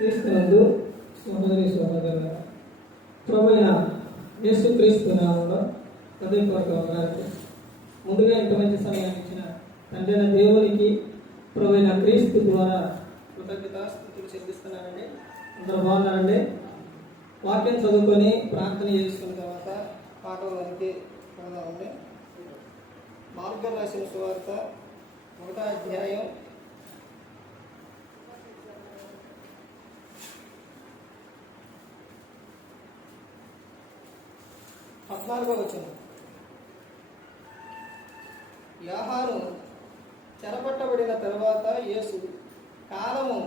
క్రీస్తునందు సహోదరి సహోదరులారా, ప్రభువైన యేసుక్రీస్తు నామములో హృదయపూర్వక వందనాలు. ముందుగా ఇంత మంచి సమయాన్ని ఇచ్చిన తండ్రి అయిన దేవునికి ప్రభువైన క్రీస్తు ద్వారా కృతజ్ఞతాస్తుతులు చెల్లిస్తున్నానండి. అందరూ బాగున్నారండి. వాక్యం చదువుకొని ప్రార్థన చేసుకున్న తర్వాత పాఠంలోనికి పోదామండి. మార్గం రాసిన సువార్త 1వ అధ్యాయం 14వ వచనం. యోహాను చెరపట్టబడిన తరువాత యేసు, కాలము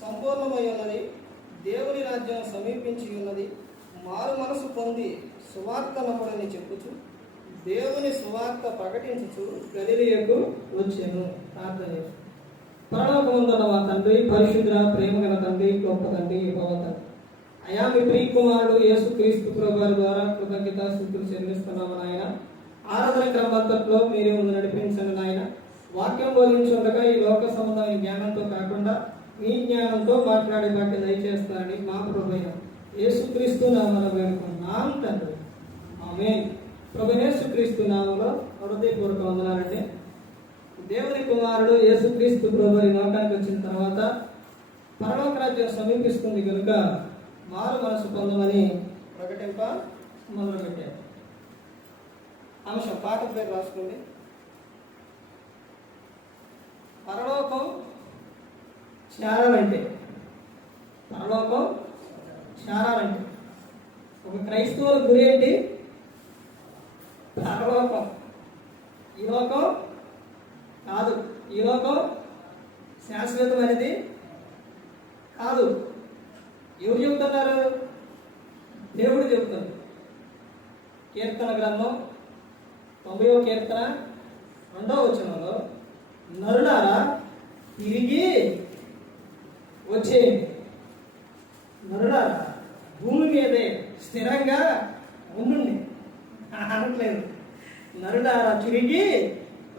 సంపూర్ణమై ఉన్నది, దేవుని రాజ్యం సమీపించి ఉన్నది, మారు మనసు పొంది సువార్త నమ్ముడని చెప్పుచు దేవుని సువార్త ప్రకటించుచు గలిలయకు వచ్చెను. ప్రార్థన. పరలోకమందున్న మా తండ్రి, పరిశుద్ధ ప్రేమగల తండ్రి, గొప్ప తండ్రి, యెహోవా తండ్రి, అయా మీ ప్రియకుమారుడు యేసుక్రీస్తు ప్రభువారి ద్వారా కృతజ్ఞతాస్తుతులు చెల్లిస్తున్నాము నాయన. ఆరాధన క్రమంతట్లో మీరే ముందు నడిపించండి నాయన. వాక్యం బోధించుండగా ఈ లోక సంబంధమైన జ్ఞానంతో కాకుండా మీ జ్ఞానంతో మాట్లాడే వాటిని దయచేస్తారని మా ప్రభువైన యేసుక్రీస్తు నామమున వేడుకుంటున్నాం తండ్రి. ఆమేన్. ప్రభువైన యేసుక్రీస్తు నామములో హృదయపూర్వక వందనాలండి. దేవుని కుమారుడు యేసుక్రీస్తు ప్రభువు ఈ లోకానికి వచ్చిన తర్వాత పరలోక రాజ్యం సమీపిస్తుంది కనుక మారు మనసు పొందమని ప్రకటింప మొదలుపెట్టారు. అంశం పాఠం పేరు రాసుకోండి. పరలోకం చేరాలంటే ఒక క్రైస్తవుల గురి ఏంటి? పరలోకం. ఈ లోకం కాదు, ఈ లోకం శాశ్వతమైనది కాదు. ఎవరు చెబుతున్నారు? దేవుడు చెబుతాడు. కీర్తన గ్రంథం 90వ కీర్తన 2వ వచనంలో, నరులారా తిరిగి వచ్చేయండి, నరులారా భూమి మీదే స్థిరంగా ఉండండి అనట్లేదు. నరులారా తిరిగి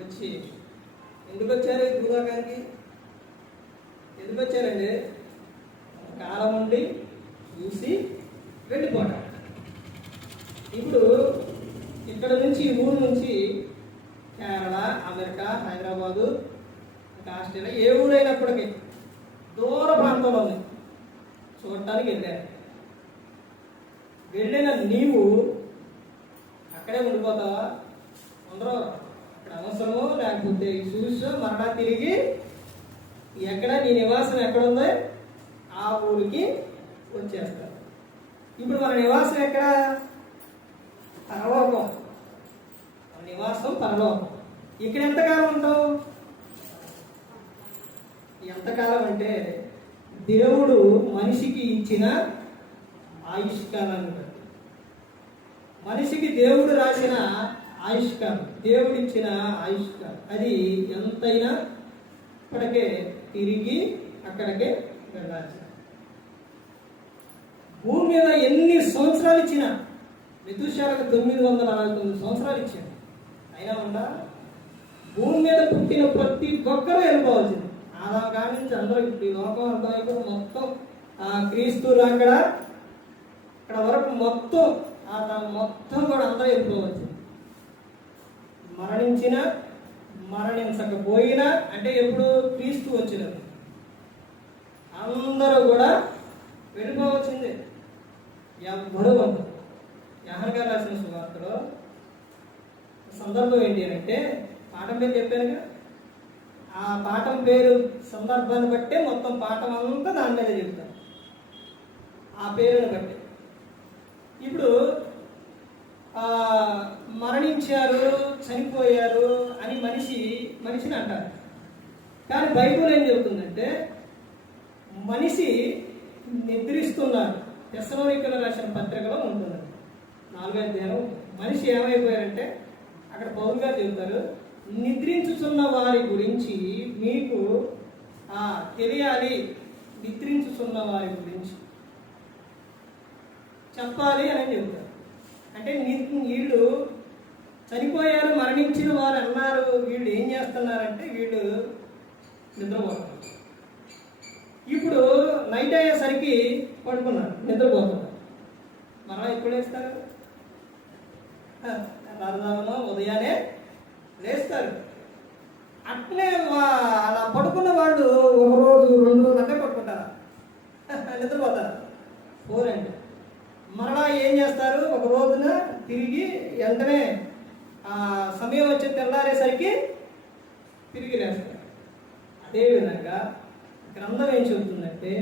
వచ్చి. ఎందుకు వచ్చారు ఈ భూలోకానికి? ఎందుకు వచ్చారండి? కాలం ఉండి చూసి వెళ్ళిపోవడం. ఇప్పుడు ఇక్కడ నుంచి, ఊరు నుంచి కేరళ, అమెరికా, హైదరాబాదు, ఇంకా ఆస్ట్రేలియా, ఏ ఊరైనప్పటికీ దూర ప్రాంతంలో ఉంది చూడటానికి వెళ్ళారు. వెళ్ళిన నీవు అక్కడే ఉండిపోతావా? ఉండరు. అక్కడ అవసరమో లేకపోతే చూసో మరలా తిరిగి ఎక్కడ నీ నివాసం ఎక్కడుందో ఆ ఊరికి వచ్చేస్తారు. ఇప్పుడు మన నివాసం ఎక్కడ? పరలోకం. మన నివాసం పరలోకం. ఇక్కడ ఎంతకాలం ఉంటావు? ఎంతకాలం అంటే దేవుడు మనిషికి ఇచ్చిన ఆయుష్కాలాన్ని బట్టి, మనిషికి దేవుడు రాసిన ఆయుష్కాలం, దేవుడు ఇచ్చిన ఆయుష్కాలం, అది ఎంతైనా ఇప్పటికే తిరిగి అక్కడికే వెళ్ళాల్సి. భూమి మీద ఎన్ని సంవత్సరాలు ఇచ్చినా, మెతుషాలకు 949 సంవత్సరాలు ఇచ్చాడు, అయినా ఉందా? భూమి మీద పుట్టిన ప్రతి ఒక్కరూ వెళ్ళిపోవాల్సింది. ఆదాం కాడి నుంచి అందరూ ఇప్పుడు ఈ లోకం అర్థమైపోయి మొత్తం క్రీస్తు అక్కడ వరకు మొత్తం మొత్తం కూడా అందరూ వెళ్ళిపోవాల్సింది. మరణించినా మరణించకపోయినా, అంటే ఎప్పుడు క్రీస్తు వచ్చినప్పుడు అందరూ కూడా వెళ్ళిపోవచ్చింది. ఎవ్వరూ ఉండదు. యోహాను గారు రాసిన సువార్తలో సందర్భం ఏంటి అంటే, పాఠం పేరు చెప్పానుగా, ఆ పాఠం పేరు సందర్భాన్ని బట్టే మొత్తం పాఠం అంతా దాని మీద చెప్తాను, ఆ పేరుని బట్టి. ఇప్పుడు మరణించారు, చనిపోయారు అని మనిషిని అంటారు. కానీ బైబిల్ ఏం చెబుతుందంటే మనిషి నిద్రిస్తున్నారు. తెస్సలోనికీయుల రాసిన పత్రికలో ఉంటుంది 4వ అధ్యాయం. మనిషి ఏమైపోయారంటే అక్కడ పౌలు గారు చెబుతారు, నిద్రించుచున్న వారి గురించి మీకు తెలియాలి, నిద్రించుచున్న వారి గురించి చెప్పాలి అని చెబుతారు. అంటే వీళ్ళు చనిపోయారు, మరణించిన వారు అన్నారు. వీళ్ళు ఏం చేస్తున్నారంటే వీళ్ళు నిద్రపోతారు. ఇప్పుడు నైట్ అయ్యేసరికి పడుకున్నారు, నిద్రపోతున్నారు. మరలా ఎప్పుడు లేస్తారు? తెల్లారుజామున ఉదయాన్నే లేస్తారు. అట్లే అలా పడుకున్న వాళ్ళు ఒక రోజు 2 రోజులు అంటే పడుకుంటారా? నిద్రపోతారు. పోరండి. మరలా ఏం చేస్తారు? ఒక రోజున తిరిగి వెంటనే సమయం వచ్చి తెల్లారేసరికి తిరిగి లేస్తారు. అదేవిధంగా గ్రంథం ఏం చెబుతుందంటే,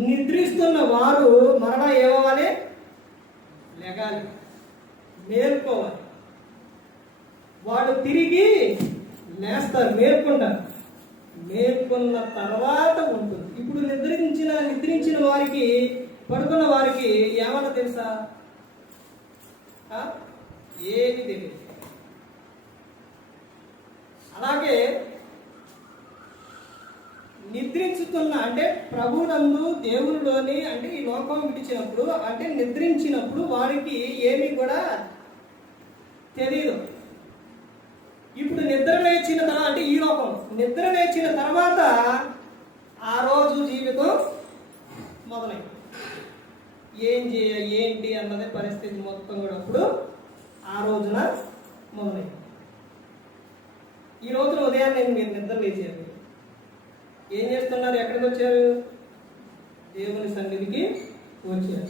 నిద్రిస్తున్న వారు మరలా ఏమవ్వాలి? లెగాలి, మేల్కోవాలి. వాళ్ళు తిరిగి లేస్తారు, మేల్కొంటారు. మేల్కొన్న తర్వాత ఉంటుంది. ఇప్పుడు నిద్రించిన వారికి, పడుకున్న వారికి ఏమన్నా తెలుసా? ఏది తెలియదు. అలాగే నిద్రించుతున్న అంటే ప్రభునందు దేవునిలోని అంటే ఈ లోకం విడిచినప్పుడు అంటే నిద్రించినప్పుడు వారికి ఏమీ కూడా తెలియదు. ఇప్పుడు నిద్ర లేచిన తర్వాత అంటే ఈ లోకం నిద్ర లేచిన తర్వాత ఆ రోజు జీవితం మొదలైంది. ఏం ఏంటి అన్నది పరిస్థితి మొత్తం కూడా అప్పుడు ఆ రోజున మొదలైంది. ఈ రోజున ఉదయాన్నే మీరు నిద్ర లేచారు, ఏం చేస్తున్నారు? ఎక్కడికి వచ్చారు? దేవుని సన్నిధికి వచ్చారు.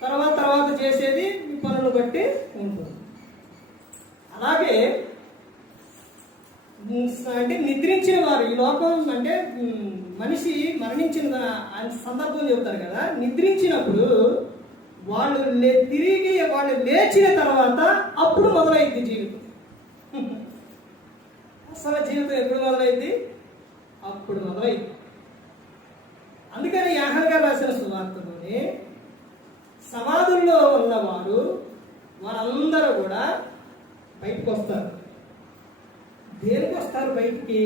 తర్వాత చేసేది మీ పనులు బట్టి ఉంటుంది. అలాగే అంటే నిద్రించిన వారు ఈ లోకం అంటే మనిషి మరణించిన సందర్భం చెబుతారు కదా. నిద్రించినప్పుడు వాళ్ళు తిరిగి వాళ్ళు లేచిన తర్వాత అప్పుడు మొదలైంది జీవితం. అసలు జీవితం ఎప్పుడు మొదలైంది? అప్పుడు మొదలైంది. అందుకని యోహాను గారు రాసిన సువార్తలోని సమాధుల్లో ఉన్నవారు వారందరూ కూడా బయటకు వస్తారు. దేనికి వస్తారు బయటికి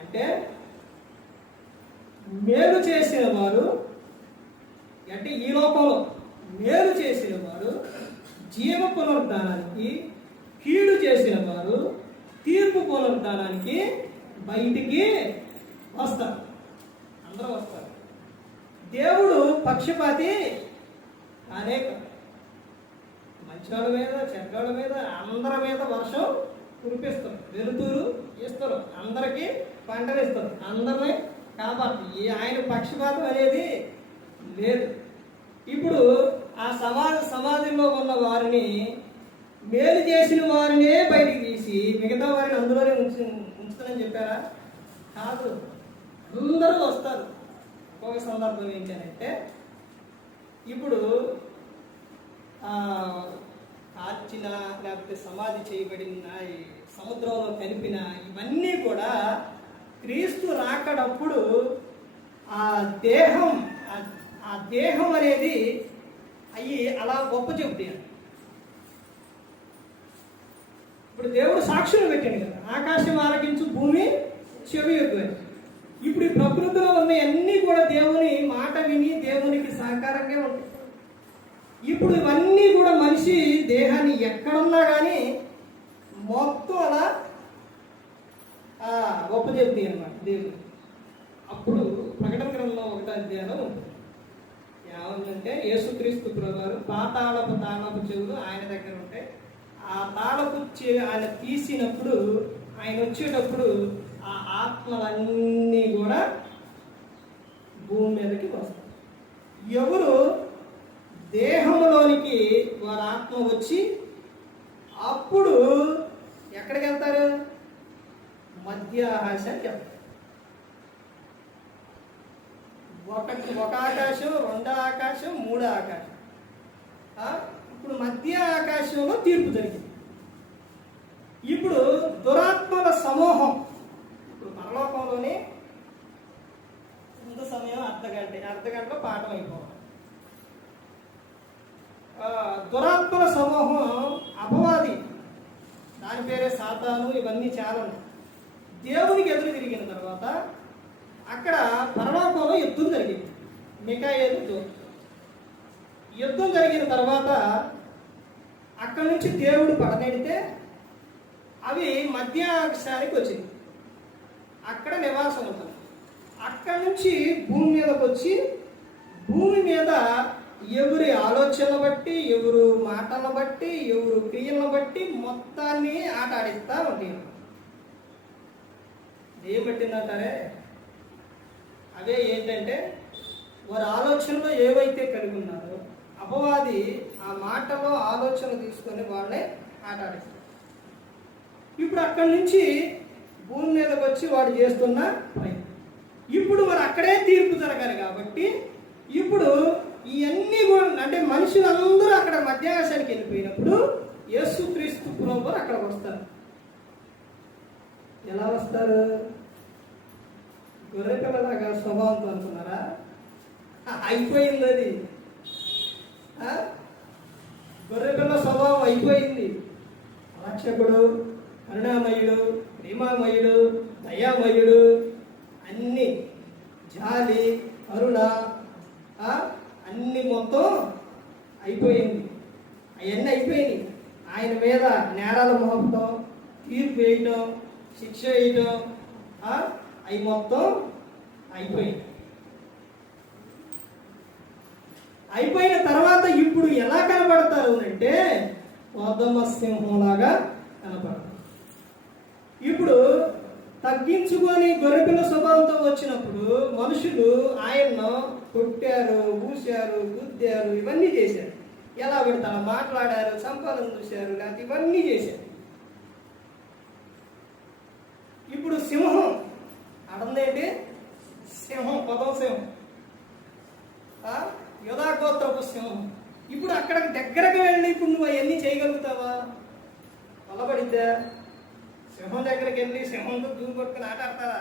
అంటే, మేలు చేసిన వారు అంటే ఈ లోకంలో మేలు చేసిన వారు జీవ పునరుద్ధానానికి, కీడు చేసిన వారు తీర్పు పునరుద్ధానానికి బయటికి వస్తారు. అందరూ వస్తారు. దేవుడు పక్షపాతి అనేక మంచివాళ్ళ మీద, చెడ్డవాళ్ళ మీద, అందరి మీద వర్షం కురిపిస్తారు, వెలుతురు ఇస్తారు, అందరికీ పంటలు ఇస్తారు, అందరినీ కాపాడుతుంది. ఆయన పక్షపాతం అనేది లేదు. ఇప్పుడు ఆ సమాధిలో ఉన్న వారిని, మేలు చేసిన వారినే బయటికి తీసి మిగతా వారిని అందులోనే ఉంచుతానని చెప్పారా? కాదు, అందరూ వస్తారు. ఒక సందర్భం ఏంటంటే, ఇప్పుడు కాల్చిన లేకపోతే సమాధి చేయబడిన ఈ సముద్రంలో కలిపిన ఇవన్నీ కూడా క్రీస్తు రాకడప్పుడు ఆ దేహం అనేది అయ్యి అలా గొప్ప చెబుతాయి. ఇప్పుడు దేవుడు సాక్షులు పెట్టాడు కదా, ఆకాశం ఆలకించు, భూమి చెవి ఎగ్గు. ఇప్పుడు ఈ ప్రకృతిలో ఉన్న అన్నీ కూడా దేవుని మాట విని దేవునికి సహకారంగా ఉంటాయి. ఇప్పుడు ఇవన్నీ కూడా మనిషి దేహాన్ని ఎక్కడున్నా కానీ మొత్తం అలా గొప్ప చెబుతాయి అన్నమాట దేవుడు. అప్పుడు ప్రకటన గ్రంథంలో 1వ అధ్యాయం ఉంటుంది. ఏమంటే, యేసుక్రీస్తు ప్రభువారు తాళపు చెవులు ఆయన దగ్గర ఉంటాయి. ఆ తాళపు ఆయన తీసినప్పుడు, ఆయన వచ్చేటప్పుడు ఆ ఆత్మలన్నీ కూడా భూమి మీదకి వస్తాయి. ఎవరు దేహంలోనికి వారి ఆత్మ వచ్చి అప్పుడు ఎక్కడికి వెళ్తారు? మధ్య ఆకాశానికి వెళ్తారు. ఒక ఆకాశం, 2వ ఆకాశం, 3వ ఆకాశం. ఇప్పుడు మధ్య ఆకాశంలో తీర్పు జరిగింది. ఇప్పుడు దురాత్మల సమూహం, ఇప్పుడు పరలోకంలోని ఇంత సమయం అర్ధగంటలో పాఠం అయిపోవాలి. దురాత్మల సమూహం, అపవాది, దాని పేరే సాతాను, ఇవన్నీ చాలా దేవునికి ఎదురు తిరిగిన తర్వాత అక్కడ పరలోకంలో యుద్ధం జరిగింది. మిఖాయేలు యుద్ధం జరిగిన తర్వాత అక్కడి నుంచి దేవుడు పడనెడితే అవి మధ్య ఆకాశానికి వచ్చింది. అక్కడ నివాసం ఉంటుంది. అక్కడి నుంచి భూమి మీదకి వచ్చి భూమి మీద ఎవరి ఆలోచనలు బట్టి, ఎవరు మాటలను బట్టి, ఎవరు క్రియలను బట్టి మొత్తాన్ని ఆట ఆడిస్తూ ఉంటాయి. ఏం పట్టిందంటారే? అవే ఏంటంటే వారి ఆలోచనలో ఏవైతే కలిగి ఉన్నారో అపవాది ఆ మాటలో ఆలోచన తీసుకొని వాళ్ళే ఆట ఆడిస్తారు. ఇప్పుడు అక్కడి నుంచి భూమి మీదకి వచ్చి వాడు చేస్తున్న ప్రయత్నం. ఇప్పుడు మరి అక్కడే తీర్పు జరగాలి కాబట్టి ఇప్పుడు ఇవన్నీ కూడా అంటే మనుషులందరూ అక్కడ మధ్యాకాశానికి వెళ్ళిపోయినప్పుడు యేసుక్రీస్తు ప్రభువు అక్కడికి వస్తారు. ఎలా వస్తారు? గొర్రెపిల్లలాగా స్వభావంతో అనుకున్నారా? అయిపోయింది అది. గొర్రెపిల్ల స్వభావం అయిపోయింది. రక్షకుడు, కరుణామయుడు, ప్రేమామయుడు, దయామయుడు, అన్ని జాలి, కరుణ అన్ని మొత్తం అయిపోయింది. అవన్నీ అయిపోయినాయి. ఆయన మీద నేరాలు మోపటం, తీర్పు వేయటం, శిక్ష వేయటం అవి మొత్తం అయిపోయింది. అయిపోయిన తర్వాత ఇప్పుడు ఎలా కనబడతారు అంటే కోదమ సింహంలాగా కనబడతారు. ఇప్పుడు తగ్గించుకొని గొర్రెపిల్ల స్వభావంతో వచ్చినప్పుడు మనుషులు ఆయన్ను కొట్టారు, ఊశారు, గుద్దారు, ఇవన్నీ చేశారు. ఎలా పెడతారు? మాట్లాడారు, సంపాదన చూశారు, లేకపోతే ఇవన్నీ చేశారు. ఇప్పుడు సింహం అడందేంటి? సింహం, పదం సింహం, యోధాగోత్రపు సింహం. ఇప్పుడు అక్కడికి దగ్గరకు వెళ్ళి ఇప్పుడు నువ్వు అవన్నీ చేయగలుగుతావా? పొలబడిద్దా? సింహం దగ్గరికి వెళ్ళి సింహంతో దూరు కొట్టుకుని ఆట ఆడతారా?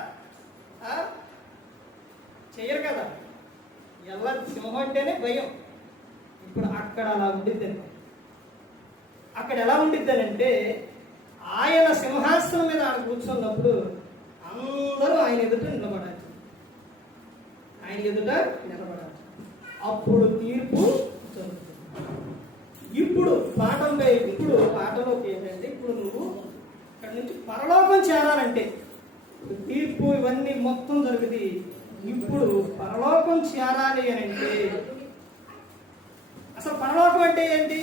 చెయ్యరు కదా. ఎలా సింహం అంటేనే భయం. ఇప్పుడు అక్కడ అలా ఉండిద్దని. అక్కడ ఎలా ఉండిద్దనంటే ఆయన సింహాసనం మీద ఆయన కూర్చున్నప్పుడు అందరూ ఆయన ఎదుట నిలబడాలి. ఆయన ఎదుట నిలబడాలి. అప్పుడు తీర్పు జరుగుతుంది. ఇప్పుడు పాఠంలోకి ఏంటంటే ఇప్పుడు నువ్వు ఇక్కడ నుంచి పరలోకం చేరాలంటే తీర్పు ఇవన్నీ మొత్తం జరుగుతుంది. ఇప్పుడు పరలోకం చేరాలి అని అంటే అసలు పరలోకం అంటే ఏంటి?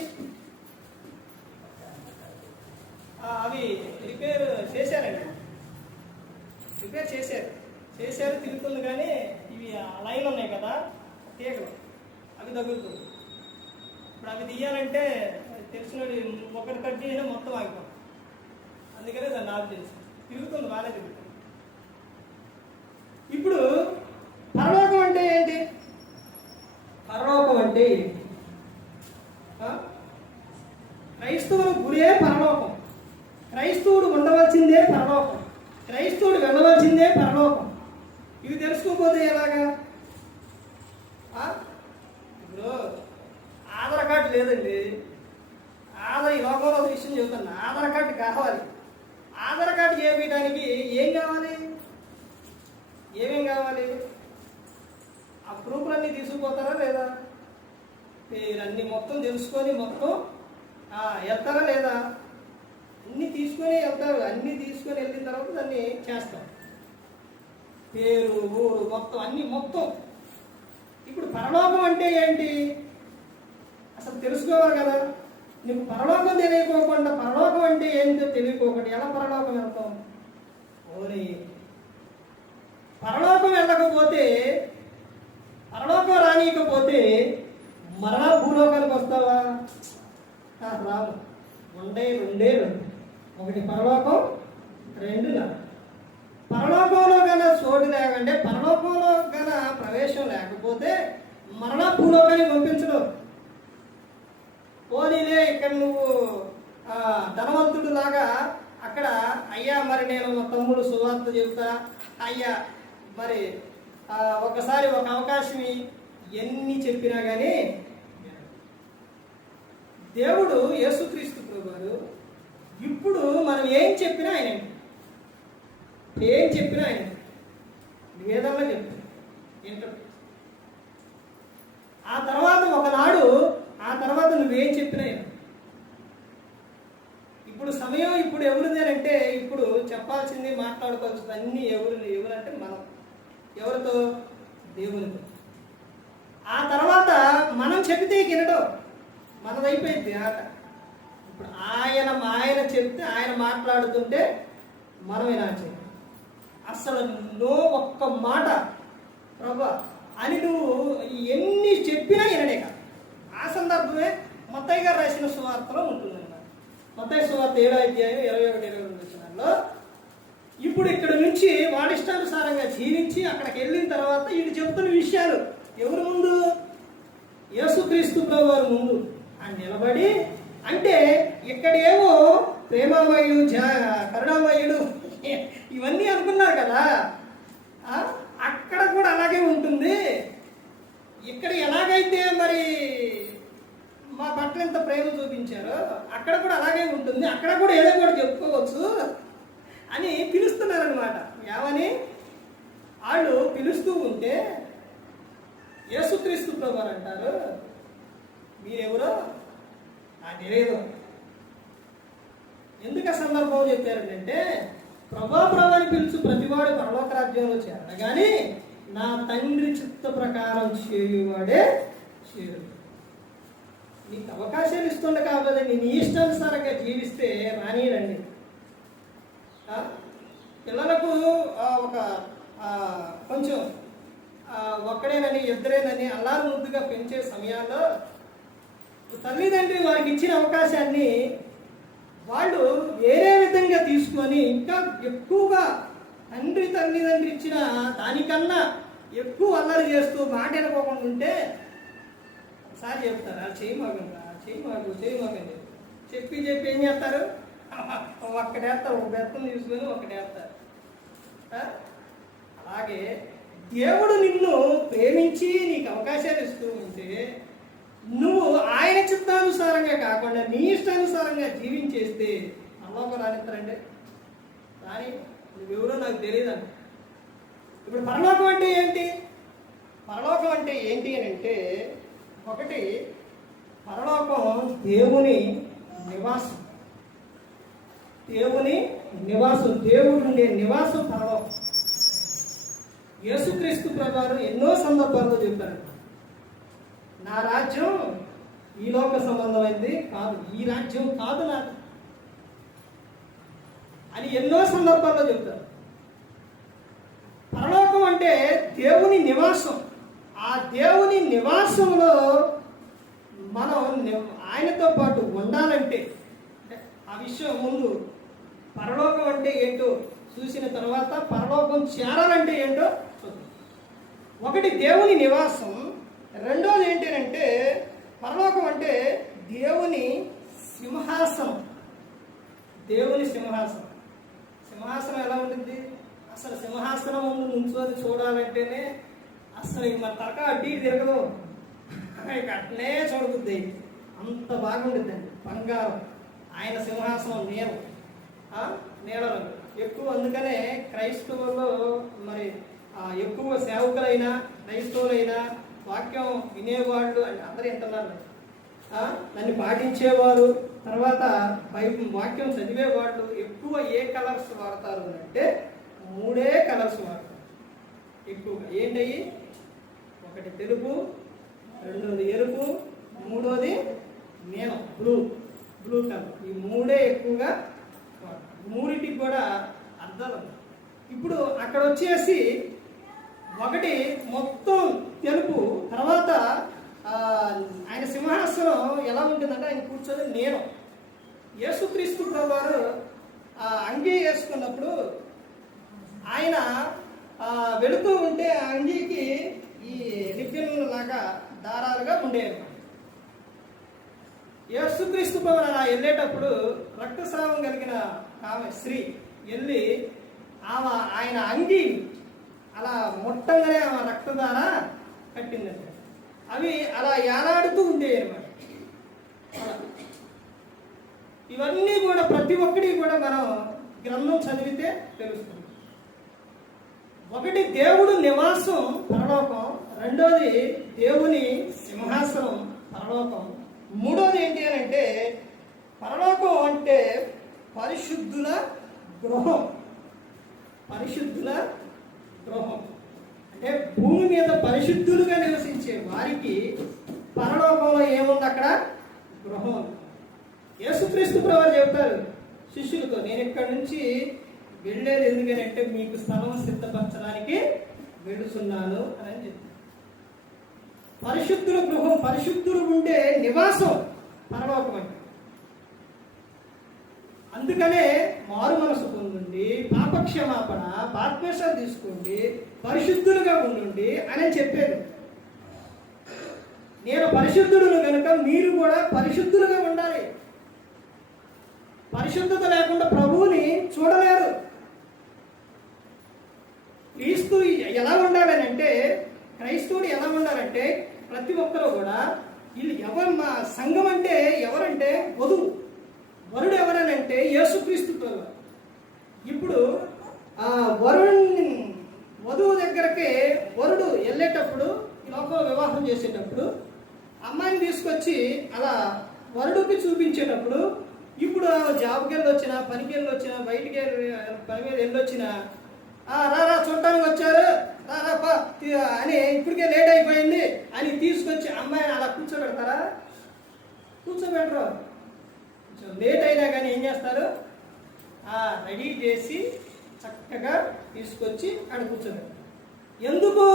అవి రిపేర్ చేశారండి. రిపేర్ చేశారు తిరుగుతుంది. కానీ ఇవి లైన్ ఉన్నాయి కదా, తీగలు, అవి తగులుతుంది. ఇప్పుడు అవి తీయాలంటే తెలిసినది ఒకటి కట్ చేసినా మొత్తం ఆగిపోతుంది. అందుకనే దాన్ని ఆఫ్ చేసి తిరుగుతుంది, బాగానే తిరుగుతుంది. ఇప్పుడు పరలోకం అంటే ఏంటి? పరలోకం అంటే ఏంటి? క్రైస్తవుల గురే పరలోకం. క్రైస్తవుడు ఉండవలసిందే పరలోకం. క్రైస్తవుడు వెళ్ళవలసిందే పరలోకం. ఇవి తెలుసుకోకపోతే ఎలాగా? ఇప్పుడు ఆధార్ కార్డు లేదండి. ఈ లోకంలో విషయం చెబుతున్నా. ఆధార్ కార్డు కావాలి. ఆధార్ కార్డు చేయించడానికి ఏం కావాలి? ఏమేం కావాలి? ఆ ప్రూఫ్లన్నీ తీసుకుపోతారా లేదా? మీరన్నీ మొత్తం తెలుసుకొని మొత్తం వెళ్తారా లేదా? అన్నీ తీసుకొని వెళ్తారు. అన్నీ తీసుకొని వెళ్ళిన తర్వాత దాన్ని చేస్తాం. పేరు, ఊరు మొత్తం అన్నీ మొత్తం. ఇప్పుడు పరలోకం అంటే ఏంటి అసలు తెలుసుకోవాలి కదా. నీకు పరలోకం తెలియకోకుండా పరలోకం అంటే ఏంటో తెలియకోకుండా ఎలా పరలోకం వెళ్తాం? ఓరి పరలోకం వెళ్ళకపోతే, పరలోకం రానియకపోతే మరలా భూలోకానికి వస్తావా? రావు. రెండే. ఒకటి పరలోకం, రెండు నరకం. పరలోకంలో కన్నా చోటు లేకంటే పరలోకంలో కన్నా ప్రవేశం లేకపోతే మరలా భూలోకానికి పంపించడం. పోనీలే ఇక్కడ నువ్వు ధనవంతుడు లాగా అక్కడ అయ్యా మరి నేను మా తమ్ముడు సువార్త చెబుతా, అయ్యా మరి ఒకసారి ఒక అవకాశం ఎన్ని చెప్పినా కానీ దేవుడు యేసుక్రీస్తు ప్రభువారు ఇప్పుడు మనం ఏం చెప్పినా ఆయన వేదంలో చెప్తాడు. ఆ తర్వాత నువ్వేం చెప్పినా ఇప్పుడు సమయం ఇప్పుడు ఎవరిది అంటే ఇప్పుడు చెప్పాల్సింది, మాట్లాడుకోవాల్సింది అన్నీ ఎవరంటే మనం. ఎవరితో? దేవునితో. ఆ తర్వాత మనం చెబితే వినడం మనదైపోయింది ఆట. ఇప్పుడు ఆయన చెప్తే ఆయన మాట్లాడుతుంటే మనం వినాల్సింది. అసలు ఒక్క మాట ప్రభా అని నువ్వు ఎన్ని చెప్పినా వినడే కాదు. ఆ సందర్భమే మత్తయి గారు రాసిన సువార్తలో ఉంటుందన్నమాట. మత్తయి సువార్త 7వ అధ్యాయం 21-22 వచనాల్లో ఇప్పుడు ఇక్కడ నుంచి వాడిష్టానుసారంగా జీవించి అక్కడికి వెళ్ళిన తర్వాత వీడు చెబుతున్న విషయాలు ఎవరి ముందు? యేసుక్రీస్తు ప్రభు వారి ముందు ఆయన నిలబడి, అంటే ఇక్కడేమో ప్రేమమయుడు కరుణామయుడు ఇవన్నీ అనుకున్నారు కదా, అక్కడ కూడా అలాగే ఉంటుంది. ఇక్కడ ఎలాగైతే మరి మా పట్ల ఎంత ప్రేమ చూపించారో అక్కడ కూడా అలాగే ఉంటుంది, అక్కడ కూడా ఏదో కూడా చెప్పుకోవచ్చు అని పిలుస్తున్నారనమాట. ఏమని? వాళ్ళు పిలుస్తూ ఉంటే యేసుక్రీస్తు ప్రభువారు అంటారు, మీరెవరో నాకు తెలియదు. ఎందుకు ఆ సందర్భం చెప్పారంటే, ప్రభాని పిలుచు ప్రతివాడు పరలోక రాజ్యంలో చేరడు, కానీ నా తండ్రి చిత్త ప్రకారం చేయువాడే చేరు. నీకు అవకాశాలు ఇస్తుండే కాబట్టి నీ ఇష్టానుసారంగా జీవిస్తే రానియండి. పిల్లలకు ఒక కొంచెం ఒక్కడేనని ఇద్దరేనని అల్లారు ముద్దుగా పెంచే సమయాల్లో తల్లిదండ్రి వారికి ఇచ్చిన అవకాశాన్ని వాళ్ళు వేరే విధంగా తీసుకొని ఇంకా ఎక్కువగా తల్లిదండ్రి ఇచ్చిన దానికన్నా ఎక్కువ అల్లరి చేస్తూ మాట వినకోకుండా ఉంటే ఒకసారి చెప్తారు, అది చేయమాకండి, చేయమాకండి చెప్పి ఏం చేస్తారు? ఒక్కడేస్తారు, ఒక బెత్తం తీసుకొని ఒకటేస్తారు. అలాగే దేవుడు నిన్ను ప్రేమించి నీకు అవకాశాలు ఇస్తూ ఉంటే నువ్వు ఆయన చిత్తానుసారంగా కాకుండా నీ ఇష్టానుసారంగా జీవించేస్తే పరలోకం రానిస్తారండి? కానీ నువ్వెవరో నాకు తెలియదండి. ఇప్పుడు పరలోకం అంటే ఏంటి? పరలోకం అంటే ఏంటి అని అంటే, ఒకటి పరలోకం దేవుని నివాసం, దేవుడు ఉండే నివాసం పరలోకం. యేసుక్రీస్తు ప్రభువారు ఎన్నో సందర్భాల్లో చెప్పారు, నా రాజ్యం ఈ లోక సంబంధమైంది కాదు, ఈ రాజ్యం కాదు నాకు అని ఎన్నో సందర్భాల్లో చెప్తారు. పరలోకం అంటే దేవుని నివాసం. ఆ దేవుని నివాసంలో మనం ఆయనతో పాటు ఉండాలంటే, ఆ విషయం ముందు పరలోకం అంటే ఏంటో చూసిన తర్వాత పరలోకం చేరాలంటే ఏంటో చూద్దాం. ఒకటి దేవుని నివాసం, రెండోది ఏంటంటే పరలోకం అంటే దేవుని సింహాసనం. దేవుని సింహాసనం. సింహాసనం ఎలా ఉంటుంది? అసలు సింహాసనం ముందు నుంచోని చూడాలంటేనే అసలు మన తరక అడ్డీ తిరగదు, అట్నే చూడబుద్ది, అంత బాగుంటుందండి. బంగారం, ఆయన సింహాసనం నీల రంగు ఎక్కువ. అందుకనే క్రైస్తవుల్లో మరి ఎక్కువ సేవకులైనా క్రైస్తవులైనా వాక్యం వినేవాళ్ళు అంటే అందరూ వింటున్నారు, దాన్ని పాటించేవారు, తర్వాత వాక్యం చదివేవాళ్ళు ఎక్కువ ఏ కలర్స్ వాడతారు అంటే 3 కలర్స్ వాడతారు ఎక్కువగా. ఏంటయ్యి? ఒకటి తెలుపు, రెండోది ఎరుపు, మూడోది నీలం, బ్లూ కలర్. ఈ 3 ఎక్కువగా వాడతారు. 3టికి కూడా అర్థాలు. ఇప్పుడు అక్కడ వచ్చేసి ఒకటి మొత్తం తెలుపు, తర్వాత ఆయన సింహాసనం ఎలా ఉంటుందంటే ఆయన కూర్చొని నీలం. యేసుక్రీస్తు ప్రభువారు అంగీ వేసుకున్నప్పుడు ఆయన వెళుతూ ఉంటే ఆ అంగీకి ఈ రిబ్బిన్లు లాగా దారాలుగా ఉండేవి. యేసుక్రీస్తు ప్రభువారు అలా వెళ్ళేటప్పుడు రక్తస్రావం కలిగిన ఆమె స్త్రీ వెళ్ళి ఆయన అంగీ అలా మొట్టంగానే ఆమె రక్తధార కట్టిందంటే అవి అలా ఏలాడుతూ ఉండేవి అన్నమాట. ఇవన్నీ కూడా ప్రతి ఒక్కటి కూడా మనం గ్రంథం చదివితే తెలుస్తుంది. ఒకటి దేవుడు నివాసం పరలోకం, రెండోది దేవుని సింహాసనం పరలోకం, మూడోది ఏంటి అని అంటే పరలోకం అంటే పరిశుద్ధుల గృహం. పరిశుద్ధుల గృహం అంటే భూమి మీద పరిశుద్ధులుగా నివసించే వారి వారికి పరలోకంలో ఏముంది? అక్కడ గృహం ఉంది. యేసుక్రీస్తు ప్రభువు చెబుతారు శిష్యులతో, నేను ఇక్కడి నుంచి వెళ్ళేది ఎందుకనంటే మీకు స్థలం సిద్ధపరచడానికి వెళుతున్నాను అని చెప్తారు. పరిశుద్ధుల గృహం, పరిశుద్ధులు ఉండే నివాసం పరలోకం అంటే. అందుకనే మారు మనసు పొందండి, పాపక్షమాపణ, బాప్తిస్మం తీసుకోండి, పరిశుద్ధులుగా ఉండండి అని చెప్పేది. నేను పరిశుద్ధుడును కనుక మీరు కూడా పరిశుద్ధులుగా ఉండాలి. పరిశుద్ధత లేకుండా ప్రభువుని చూడలేరు. క్రీస్తు ఎలా ఉండాలని అంటే, క్రైస్తవుడు ఎలా ఉండాలంటే ప్రతి ఒక్కరూ కూడా వీళ్ళు ఎవరు, మా సంఘం అంటే ఎవరంటే వధువు, వరుడు ఎవరనంటే యేసుక్రీస్తు ప్రభువు. ఇప్పుడు వధువు దగ్గరకి వరుడు వెళ్ళేటప్పుడు, ఈ లోకంలో వివాహం చేసేటప్పుడు అమ్మాయిని తీసుకొచ్చి అలా వరుడికి చూపించేటప్పుడు, ఇప్పుడు జాబ్కి వెళ్ళి వచ్చినా, పనికి వెళ్ళి వచ్చినా, బయటికి పని మీద వెళ్ళి వచ్చినా, రారా చూడటానికి వచ్చారు రాపా అని, ఇప్పటికే లేట్ అయిపోయింది అని తీసుకొచ్చి అమ్మాయిని అలా కూర్చోబెడతారా? కూర్చోబెట్టరు. కొంచెం లేట్ అయినా కానీ ఏం చేస్తారు? రెడీ చేసి చక్కగా తీసుకొచ్చి అక్కడ కూర్చోబెడతారు. ఎందుకు?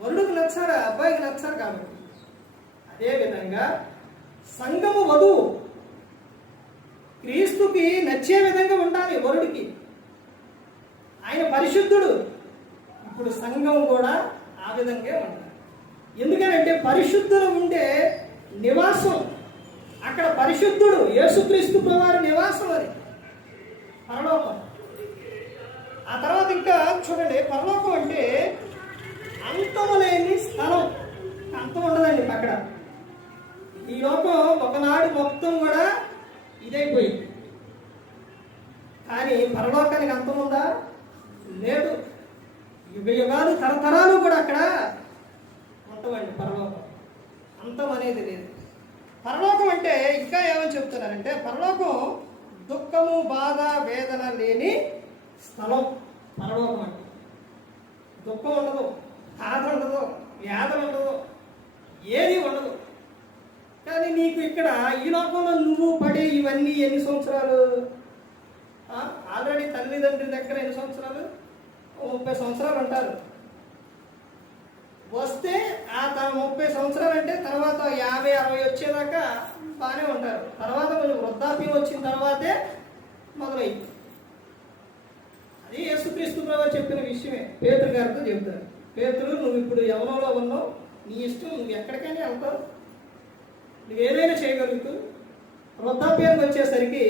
వరుడికి నచ్చారు, అబ్బాయికి నచ్చారు కాబట్టి. అదేవిధంగా సంఘము వధువు క్రీస్తుకి నచ్చే విధంగా ఉండాలి. వరుడికి ఆయన పరిశుద్ధుడు, ఇప్పుడు సంఘం కూడా ఆ విధంగా ఉండాలి. ఎందుకంటే పరిశుద్ధులు ఉండే నివాసం అక్కడ పరిశుద్ధుడు యేసుక్రీస్తు ప్రభువారి నివాసం అది పరలోకం. ఆ తర్వాత ఇంకా చూడండి, పరలోకం అంటే అంతము లేని స్థలం. అంతం ఉండదండి అక్కడ. ఈ లోకం ఒకనాడు మొత్తం కూడా ఇదైపోయింది, కానీ పరలోకానికి అంతం ఉందా? లేదు. యుగ యుగాలు తరతరాలు కూడా అక్కడ ఉంటవండి. పరలోకం అంతం అనేది లేదు. పరలోకం అంటే ఇంకా ఏమని చెప్తున్నారంటే, పరలోకం దుఃఖము, బాధ, వేదన లేని స్థలం పరలోకం అంటే. దుఃఖం ఉండదు, బాధ ఉండదు, వేదన ఉండదు, ఏది ఉండదు. కానీ నీకు ఇక్కడ ఈ లోకంలో నువ్వు పడే ఇవన్నీ ఎన్ని సంవత్సరాలు? ఆల్రెడీ తల్లిదండ్రుల దగ్గర ఎన్ని సంవత్సరాలు? 30 సంవత్సరాలు ఉంటారు. వస్తే ఆ 30 సంవత్సరాలు అంటే తర్వాత 50, 60 వచ్చేదాకా బాగానే ఉంటారు. తర్వాత కొంచెం వృద్ధాప్యం వచ్చిన తర్వాతే మొదలైంది. అది యేసుక్రీస్తు ప్రభువు చెప్పిన విషయమే. పేతురు గారితో చెప్తారు, పేతురు నువ్వు ఇప్పుడు యవ్వనంలో ఉన్నావు, నీ ఇష్టం, నువ్వు ఎక్కడికైనా వెళ్తావు, నువ్వు ఏదైనా చేయగలుగుతావు. వృద్ధాప్యానికి వచ్చేసరికి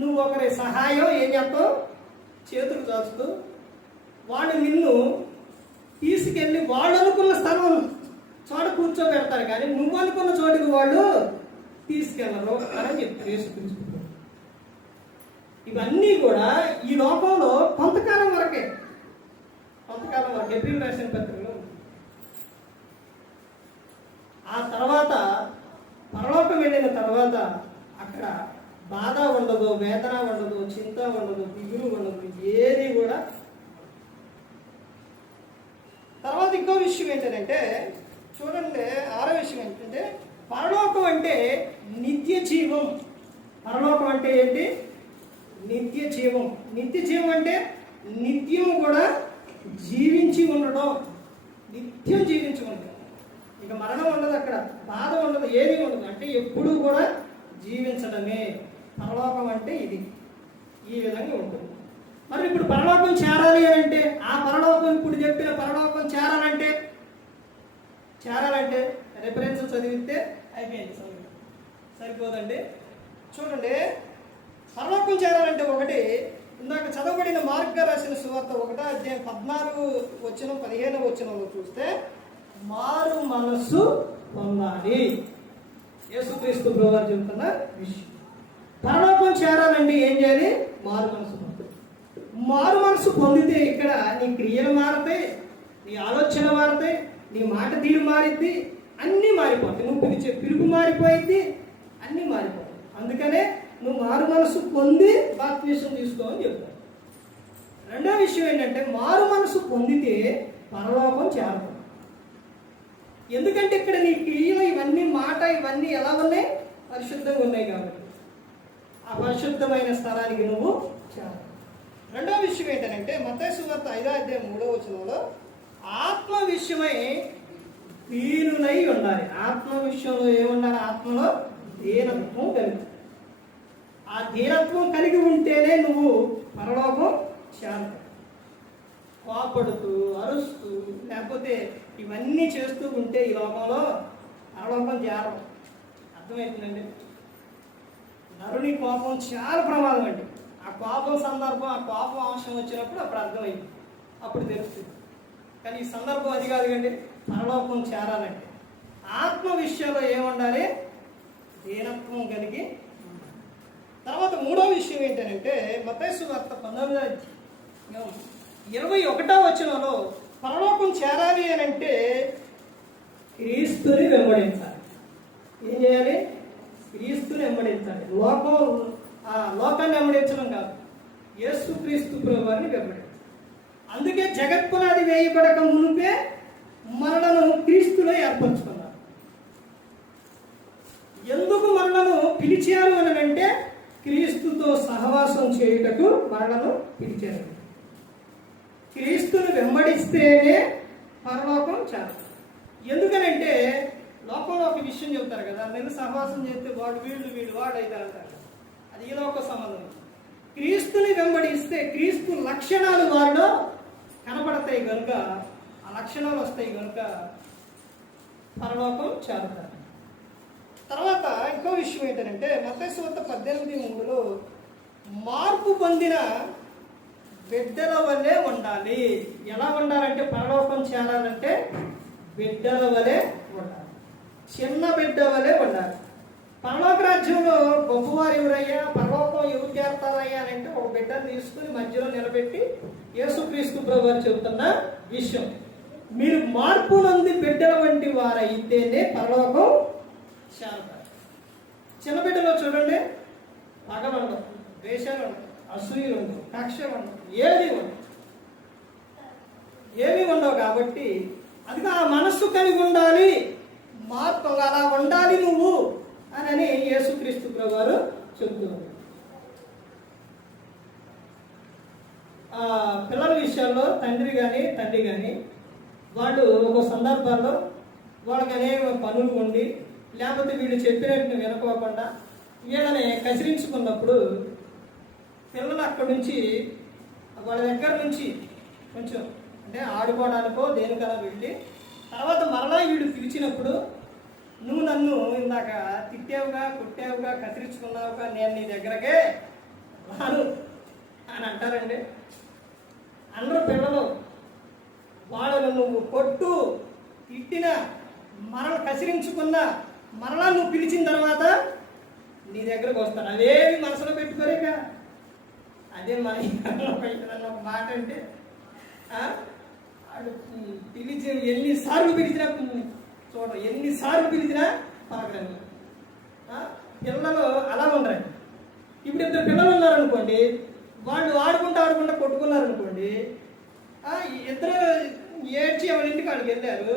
నువ్వు ఒకరి సహాయం ఏం చేస్తావు? చేతులు చాచుతూ వాళ్ళు నిన్ను తీసుకెళ్ళి వాళ్ళు అనుకున్న స్థలం చోట కూర్చోబెడతారు, కానీ నువ్వు అనుకున్న చోటుకి వాళ్ళు తీసుకెళ్ళరు అని చెప్తారు యేసుక్రీస్తు. ఇవన్నీ కూడా ఈ లోకంలో కొంతకాలం వరకే, కొంతకాలం వరకు. ఏప్రిల్ రాసిన పత్రికలో ఆ తర్వాత పరలోకం వెళ్ళిన తర్వాత అక్కడ బాధ ఉండదు, వేదన ఉండదు, చింత ఉండదు, దిగులు ఉండదు, ఏది కూడా. తర్వాత ఇంకో విషయం ఏంటంటే చూడండి, 6వ విషయం ఏంటంటే పరలోకం అంటే నిత్య జీవం. పరలోకం అంటే ఏంటి? నిత్య జీవం. నిత్య జీవం అంటే నిత్యం కూడా జీవించి ఉండడం, నిత్యం జీవించి ఉండడం. ఇక మరణం ఉండదు, అక్కడ బాధ ఉండదు, ఏది ఉండదు. అంటే ఎప్పుడూ కూడా జీవించడమే పరలోకం అంటే. ఇది ఈ విధంగా ఉంటుంది. మరి ఇప్పుడు పరలోకం చేరాలి అని అంటే, ఆ పరలోకం ఇప్పుడు చెప్పిన పరలోకం చేరాలంటే రెఫరెన్స్ చదివితే అయిపోయింది, సరిపోదండి. చూడండి, పరలోకం చేరాలంటే ఒకటి, ఇందాక చదవబడిన మార్క్ గారు రాసిన సువార్త 1వ అధ్యాయం 14-15 చూస్తే మారు మనస్సు పొందాలి. యేసుక్రీస్తు ప్రభువు చెబుతున్న విషయం. పరలోకం చేరాలంటే ఏం చేయాలి? మారు మనసు పొందాలి. మారు మనసు పొందితే ఇక్కడ నీ క్రియలు మారుతాయి, నీ ఆలోచన మారుతాయి, నీ మాట తీరు మారిద్ది, అన్నీ మారిపోతాయి. నువ్వు పిలిచే పిలుపు మారిపోయింది, అన్నీ మారిపోతాయి. అందుకనే నువ్వు మారు మనసు పొంది బాప్తిస్మం తీసుకోమని చెప్తావు. రెండో విషయం ఏంటంటే, మారు మనసు పొందితే పరలోకం చేరతాం. ఎందుకంటే ఇక్కడ నీ క్రియలు ఇవన్నీ మాట ఇవన్నీ ఎలా ఉన్నాయి? పరిశుద్ధంగా ఉన్నాయి కాబట్టి ఆ పరిశుద్ధమైన స్థలానికి నువ్వు చేరాలి. రెండవ విషయం ఏంటంటే మత్తయి సువార్త 5:3 ఆత్మ విషయమై దీనులై ఉండాలి. ఆత్మ విషయంలో ఏముండాలి? ఆత్మలో దీనత్వం కలిగి. ఆ దీనత్వం కలిగి ఉంటేనే నువ్వు పరలోకం చేరతావు. కోపడుతూ అరుస్తూ లేకపోతే ఇవన్నీ చేస్తూ ఉంటే ఈ లోకంలో పరలోకం చేరవు. అర్థమవుతుందండి? నరుని కోపం చాలా ప్రమాదం అండి. ఆ కోపం సందర్భం, ఆ కోపం అంశం వచ్చినప్పుడు అప్పుడు అర్థమైంది, అప్పుడు తెలుస్తుంది. కానీ ఈ సందర్భం అది కాదు కండి. పరలోకం చేరాలంటే ఆత్మ విషయంలో ఏముండాలి? దీనత్వం కలిగి. తర్వాత మూడో విషయం ఏంటంటే మత్తయి సువార్త 19:21 పరలోకం చేరాలి అని అంటే క్రీస్తుని వెంబడించాలి. ఏం చేయాలి? క్రీస్తుని వెంబడించాలి. లోకాన్ని వెంబడించడం కాదు, యేసుక్రీస్తు ప్రభువారిని వెంబడించాలి. అందుకే జగత్పునాది వేయబడక మునిపే మనలను క్రీస్తులో ఏర్పరచుకున్నారు. ఎందుకు మనలను పిలిచారు అని అంటే క్రీస్తుతో సహవాసం చేయుటకు మనలను పిలిచారు. క్రీస్తుని వెంబడిస్తేనే పరలోకం చేరదు. ఎందుకనంటే లోకంలో ఒక విషయం చెబుతారు కదా, నేను సహవాసం చేస్తే వాడు వీడు వాడు అవుతారు అంటారు. అది ఈ లోక సంబంధం. క్రీస్తుని వెంబడిస్తే క్రీస్తు లక్షణాలు వారిలో కనపడతాయి కనుక, ఆ లక్షణాలు వస్తాయి కనుక పరలోకం చేరుతారు. తర్వాత ఇంకో విషయం ఏంటంటే మత్తయి సువార్త 18:3 మార్పు పొందిన బిడ్డల వలె ఉండాలి. ఎలా ఉండాలంటే పరలోకం చేరాలంటే బిడ్డల వలె ఉండాలి. చిన్న బిడ్డ వలె ఉండాలి. పరలోక రాజ్యంలో గొప్పవారు ఎవరయ్యా, పరలోకం ఎవరు చేరతారయ్యా అని అంటే ఒక బిడ్డను తీసుకుని మధ్యలో నిలబెట్టి యేసుక్రీస్తు ప్రభువారు చెబుతున్న విషయం, మీరు మార్పు నొంది బిడ్డల వంటి వారైతేనే పరలోకం చేరతారు. చిన్న బిడ్డలో చూడండి, పగలుండవు, ద్వేషాలు ఉండవు, అసూయలు ఉండవు, కక్షలు ఉండవు, ఏమీ ఉండవు. కాబట్టి అది ఆ మనస్సు కలిగి ఉండాలి, మార్పు అలా ఉండాలి నువ్వు అని యేసుక్రీస్తు ప్రభువారు చెబుతున్నారు. పిల్లల విషయాల్లో తండ్రి కానీ వాళ్ళు ఒక సందర్భాల్లో వాళ్ళకి అనేక పనులు ఉండి లేకపోతే వీళ్ళు చెప్పినట్టు వినుకోకుండా వీళ్ళని కసిరించుకున్నప్పుడు పిల్లలు అక్కడి నుంచి వాళ్ళ దగ్గర నుంచి కొంచెం అంటే ఆడుకోవడానికో దేనికైనా వెళ్ళి తర్వాత మరలా వీడు పిలిచినప్పుడు నువ్వు నన్ను ఇందాక తిట్టావుగా, కొట్టావుగా, కత్తిరించుకున్నావుగా, నేను నీ దగ్గరకే రాను అని అంటారండి. అందరూ పిల్లలు వాళ్ళను నువ్వు కొట్టు తిట్టిన మరల కసిరించుకున్నా మరలా నువ్వు పిలిచిన తర్వాత నీ దగ్గరకు వస్తాను. అవేవి మనసులో పెట్టుకోలేక అదే మన ఒక మాట అంటే పిలిచి ఎన్నిసార్లు పిలిచినా చూడండి, ఎన్నిసార్లు పిలిచినా పలకరండి. పిల్లలు అలా ఉండరు. ఇప్పుడు ఇద్దరు పిల్లలు ఉన్నారనుకోండి, వాళ్ళు ఆడుకుంటా కొట్టుకున్నారనుకోండి, ఇద్దరు ఏడ్చి ఎవరింటికి వాళ్ళకి వెళ్ళారు.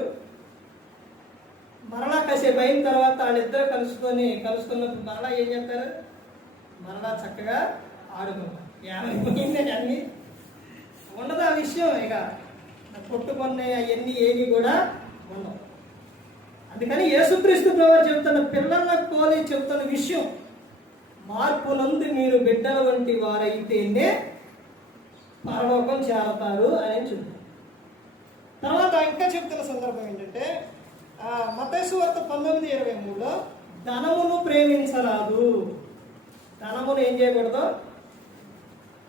మరలా కాసేపు అయిన తర్వాత వాళ్ళిద్దరు కలుసుకున్నప్పుడు మరలా ఏం చేస్తారు? మరలా చక్కగా ఆడుకుంటారు. ఏమైపోయిందని అన్నీ ఉండదు ఆ విషయం. ఇక కొట్టుకున్నాయి అవన్నీ ఏవి కూడా ఉండవు. అందుకని యేసుక్రీస్తు ప్రభువారు చెబుతున్న పిల్లల పోలి చెబుతున్న విషయం, మార్పునందు మీరు బిడ్డల వంటి వారైతేనే పరలోకం చేరతారు అని చెబుతారు. తర్వాత ఇంకా చెప్తున్న సందర్భం ఏంటంటే మత్తయి సువార్త 19:23 ధనమును ప్రేమించరాదు. ధనమును ఏం చేయకూడదు?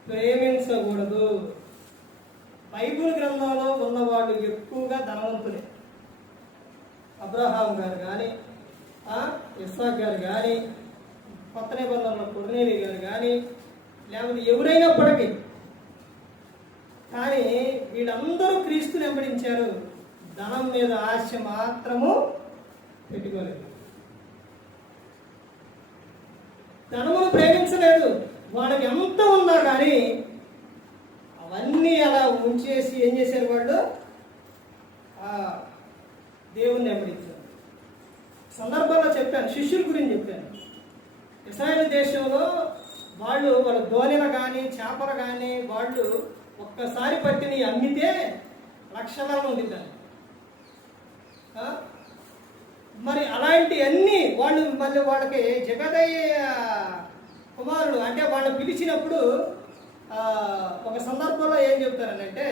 ప్రేమించకూడదు. బైబిల్ గ్రంథంలో ఉన్నవాళ్ళు ఎక్కువగా ధనవంతులే. అబ్రహాం గారు కానీ, ఇస్సాక్ గారు కానీ, కొత్త నిబంధనలో కొర్నేలి గారు కానీ, లేకపోతే ఎవరైనప్పటికీ కానీ వీళ్ళందరూ క్రీస్తుని వెంబడించారు. ధనం మీద ఆశ మాత్రము పెట్టుకోలేదు. ధనమును ప్రేమించలేదు. వాళ్ళకి ఎంత ఉన్నా కానీ అవన్నీ అలా ఉంచేసి ఏం చేశారు? వాళ్ళు దేవుణ్ణి వెంబడించారు. సందర్భంలో చెప్పాను, శిష్యుల గురించి చెప్పాను. ఇశ్రాయేలు దేశంలో వాళ్ళ గోనెలు కానీ చేపలు కానీ వాళ్ళు ఒక్కసారి పట్టిని అమ్మితే లక్షణాలు ఉండిద్దాన్ని. మరి అలాంటివన్నీ వాళ్ళు మళ్ళీ వాళ్ళకి జగదయ్య కుమారుడు అంటే వాళ్ళు పిలిచినప్పుడు ఒక సందర్భంలో ఏం చెప్తారనంటే,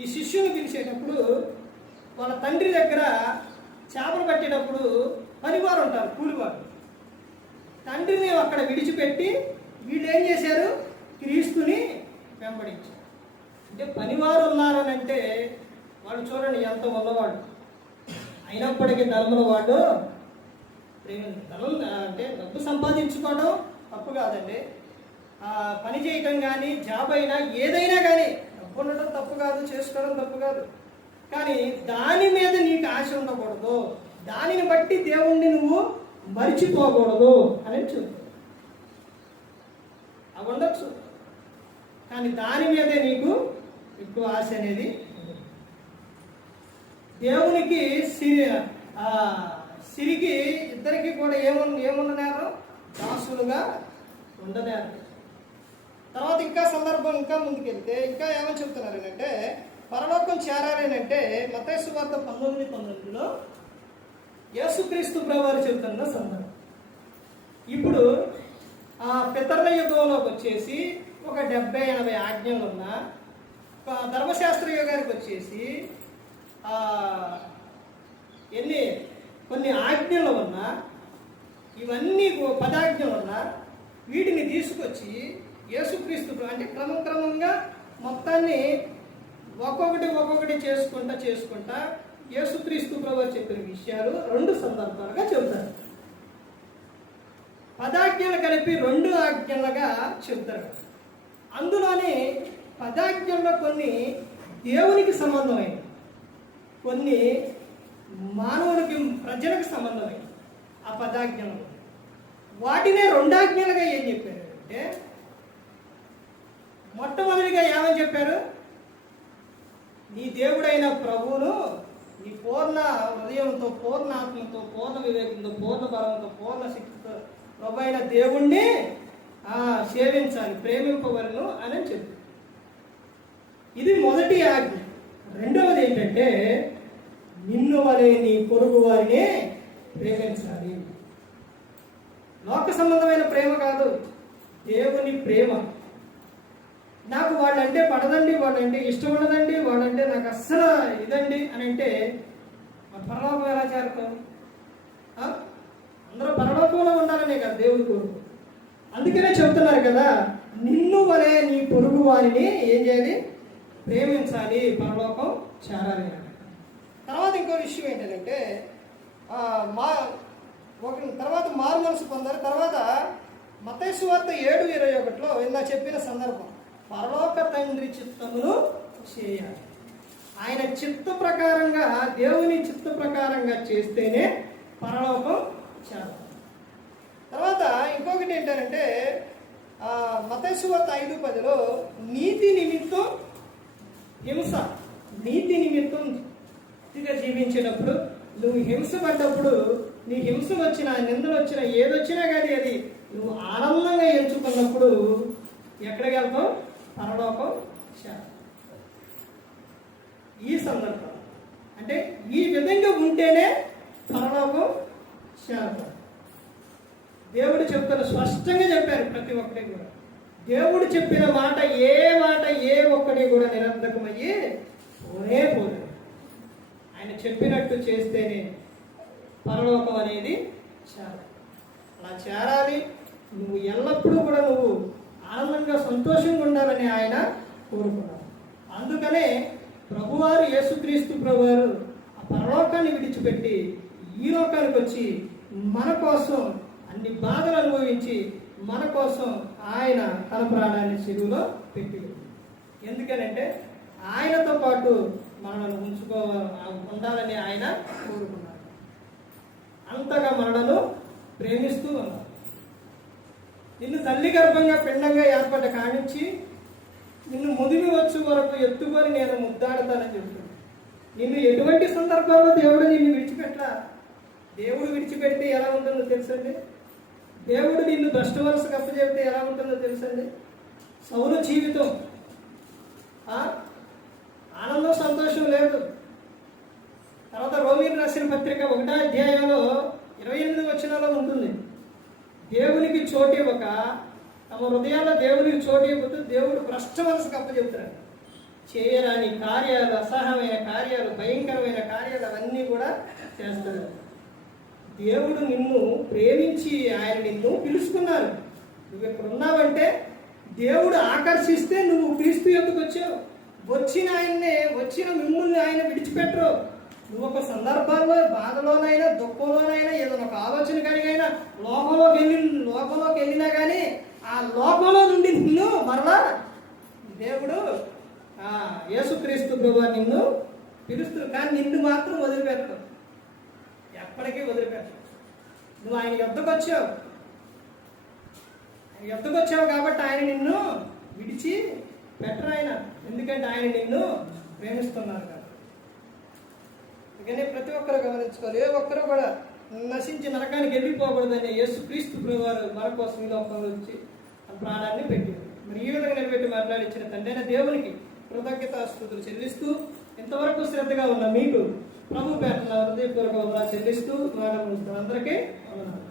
ఈ శిష్యుని పిలిచేటప్పుడు వాళ్ళ తండ్రి దగ్గర చేపలు పట్టేటప్పుడు పనివారు ఉంటారు, కూలివారు. తండ్రిని అక్కడ విడిచిపెట్టి వీళ్ళు ఏం చేశారు, క్రీస్తుని వెంబడించారు. అంటే పనివారు ఉన్నారనంటే వాళ్ళు చూడండి ఎంత ఉన్నవాడు. అయినప్పటికీ ధర్మల వాడు ధనం అంటే డబ్బు సంపాదించుకోవడం తప్పు కాదండి. పని చేయటం కానీ జాబ్ అయినా ఏదైనా కానీ డబ్బు ఉండటం తప్పు కాదు, చేసుకోవడం తప్పు కాదు. కానీ దాని మీద నీకు ఆశ ఉండకూడదు, దానిని బట్టి దేవుణ్ణి నువ్వు మరిచిపోకూడదు అనేది చెప్తాడు. అవి ఉండొచ్చు, కానీ దాని మీదే నీకు ఎక్కువ ఆశ అనేది దేవునికి సిరికి ఇద్దరికి కూడా ఏముండనేరు, దాసులుగా ఉండనేరు. తర్వాత ఇంకా సందర్భం ఇంకా ముందుకెళ్తే ఇంకా ఏమని చెప్తున్నారు అంటే, పరలోకం చేరాలేనంటే మత్తయి సువార్త 19:19లో యేసుక్రీస్తు ప్రభువారు చెబుతున్న సందర్భం. ఇప్పుడు పితరుల యుగంలోకి వచ్చేసి ఒక 70-80 ఆజ్ఞలు ఉన్న ధర్మశాస్త్ర యుగానికి వచ్చేసి కొన్ని ఆజ్ఞలు ఉన్నా, ఇవన్నీ 10 ఆజ్ఞలు ఉన్నా వీటిని తీసుకొచ్చి యేసుక్రీస్తు అంటే క్రమంగా మొత్తాన్ని ఒక్కొక్కటి చేసుకుంటా యేసుక్రీస్తు ప్రభువు చెప్పిన విషయాలు 2 సందర్భాలుగా చెబుతారు. 10 ఆజ్ఞలు కలిపి 2 ఆజ్ఞలుగా చెబుతారు. అందులోనే 10 ఆజ్ఞల్లో కొన్ని దేవునికి సంబంధమైనవి, కొన్ని మానవునికి ప్రజలకు సంబంధమైనవి. ఆ 10 ఆజ్ఞలు వాటినే 2 ఆజ్ఞలుగా ఏం చెప్పారు అంటే, మొట్టమొదటిగా ఏమని చెప్పారు, నీ దేవుడైన ప్రభువును నీ పూర్ణ హృదయంతో, పూర్ణ ఆత్మతో, పూర్ణ వివేకంతో, పూర్ణ బలంతో, పూర్ణ శక్తితో ప్రభు అయిన దేవుణ్ణి సేవించాలి, ప్రేమింపవలను అని చెప్పారు. ఇది మొదటి ఆజ్ఞ. రెండవది ఏంటంటే, నిన్ను వలె నీ పొరుగు వారిని ప్రేమించాలి. లోక సంబంధమైన ప్రేమ కాదు, దేవుని ప్రేమ. నాకు వాళ్ళంటే పడదండి, వాళ్ళంటే ఇష్టం ఉండదండి, వాళ్ళంటే నాకు అస్సలు ఇదండి అని అంటే పరలోకం ఎలా చేరుతారు? అందరూ పరలోకంలో ఉండాలనే కదా దేవుడి కోరుకు. అందుకనే చెబుతున్నారు కదా, నిన్ను వలె నీ పొరుగు వారిని ఏం చేయాలి, ప్రేమించాలి, పరలోకం చేరాలి. తర్వాత ఇంకో విషయం ఏంటంటే, తర్వాత మారు మనసు పొందారు. తర్వాత మత్తయి సువార్త 7:21లో ఇలా చెప్పిన సందర్భం, పరలోక తండ్రి చిత్తమును చేయాలి. ఆయన చిత్త ప్రకారంగా, దేవుని చిత్త ప్రకారంగా చేస్తేనే పరలోకం చేరాలి. తర్వాత ఇంకొకటి ఏంటంటే, మత్తయి సువార్త 5:10లో నీతి నిమిత్తం హింస, నీతి నిమిత్తం జీవించేటప్పుడు నువ్వు హింస పడ్డప్పుడు, నీ హింస వచ్చినా, నిందలు వచ్చినా, ఏదొచ్చినా కానీ అది నువ్వు ఆనందంగా ఎంచుకున్నప్పుడు ఎక్కడికి వెళ్తావు, పరలోకం చేరాలి. ఈ సందర్భం అంటే ఈ విధంగా ఉంటేనే పరలోకం చేరతాం. దేవుడు చెప్తారు, స్పష్టంగా చెప్పారు ప్రతి ఒక్కటి కూడా. దేవుడు చెప్పిన మాట ఏ ఒక్కటి కూడా నిరర్ధకమయ్యి పోలేదు. ఆయన చెప్పినట్టు చేస్తేనే పరలోకం అనేది చేరాలి. అలా చేరాలి. నువ్వు ఎల్లప్పుడూ కూడా నువ్వు ఆనందంగా, సంతోషంగా ఉండాలని ఆయన కోరుకున్నారు. అందుకనే ప్రభువారు యేసుక్రీస్తు ప్రభువారు ఆ పరలోకాన్ని విడిచిపెట్టి ఈ లోకానికి వచ్చి మన కోసం అన్ని బాధలు అనుభవించి మన కోసం ఆయన తన ప్రాణాన్ని శిలువలో పెట్టి, ఎందుకనంటే ఆయనతో పాటు మనల్ని ఉండాలని ఆయన కోరుకున్నారు. అంతగా మనలను ప్రేమిస్తూ ఉన్నారు. నిన్ను తల్లి గర్భంగా పిండంగా ఏర్పడ్డ కానించి నిన్ను ముదిమి వచ్చు వరకు ఎత్తుకొని నేను ముద్దాడతానని చెప్తున్నాను. నిన్ను ఎటువంటి సందర్భాల్లో దేవుడు నిన్ను విడిచిపెట్టలా. దేవుడు విడిచిపెడితే ఎలా ఉంటుందో తెలుసండి? దేవుడు నిన్ను భ్రష్ట వలసకు అప్పచెప్తే ఎలా ఉంటుందో తెలుసండి? సౌలు జీవితం ఆనందం సంతోషం లేదు. తర్వాత రోమీయులకు రాసిన పత్రిక 1వ అధ్యాయంలో 28వ వచనంలో ఉంటుంది, దేవునికి చోటు ఇవ్వక తమ హృదయాల్లో దేవునికి చోటు ఇవ్వద్దు, దేవుడు భ్రష్ట మనసుకు అప్పచెప్తాడు. చేయరాని కార్యాలు, అసహ్యమైన కార్యాలు, భయంకరమైన కార్యాలు అవన్నీ కూడా చేస్తాడు. దేవుడు నిన్ను ప్రేమించి ఆయన నిన్ను పిలుచుకున్నారు. నువ్వు ఇక్కడ ఉన్నావంటే దేవుడు ఆకర్షిస్తే నువ్వు క్రీస్తు యొద్దకు వచ్చావు. వచ్చిన మిమ్మల్ని ఆయన విడిచిపెట్టరు. నువ్వు ఒక సందర్భాల్లో బాధలోనైనా దుఃఖంలోనైనా ఏదైనా ఒక ఆలోచన కలిగైనా లోకంలోకి వెళ్ళినా కానీ ఆ లోకంలో నుండి నిన్ను మరలా దేవుడు యేసుక్రీస్తు ప్రభువు నిన్ను పిలుస్తుంది. కానీ నిన్ను మాత్రం వదిలిపెట్టడు, ఎప్పటికీ వదిలిపెట్టడు. నువ్వు ఆయన యొద్దకు వచ్చావు కాబట్టి ఆయన నిన్ను విడిచి పెట్టరు ఆయన. ఎందుకంటే ఆయన నిన్ను ప్రేమిస్తున్నారు కదా. అందుకని ప్రతి ఒక్కరు గమనించుకోవాలి, ఏ ఒక్కరు కూడా నశించి నరకానికి వెళ్ళిపోకూడదని యేసుక్రీస్తు ప్రభువారు మన కోసం ఈ లోకంలో వచ్చి ప్రాణాన్ని పెట్టారు. మరి ఈ విధంగా నిలబెట్టి మాట్లాడించిన తండ్రైన దేవునికి కృతజ్ఞతాస్తుతులు చెల్లిస్తూ, ఇంతవరకు శ్రద్ధగా ఉన్న మీకు ప్రభు పేటల హృదయపూర్వక వందనాలు చెల్లిస్తూ అందరికీ వందనాలు.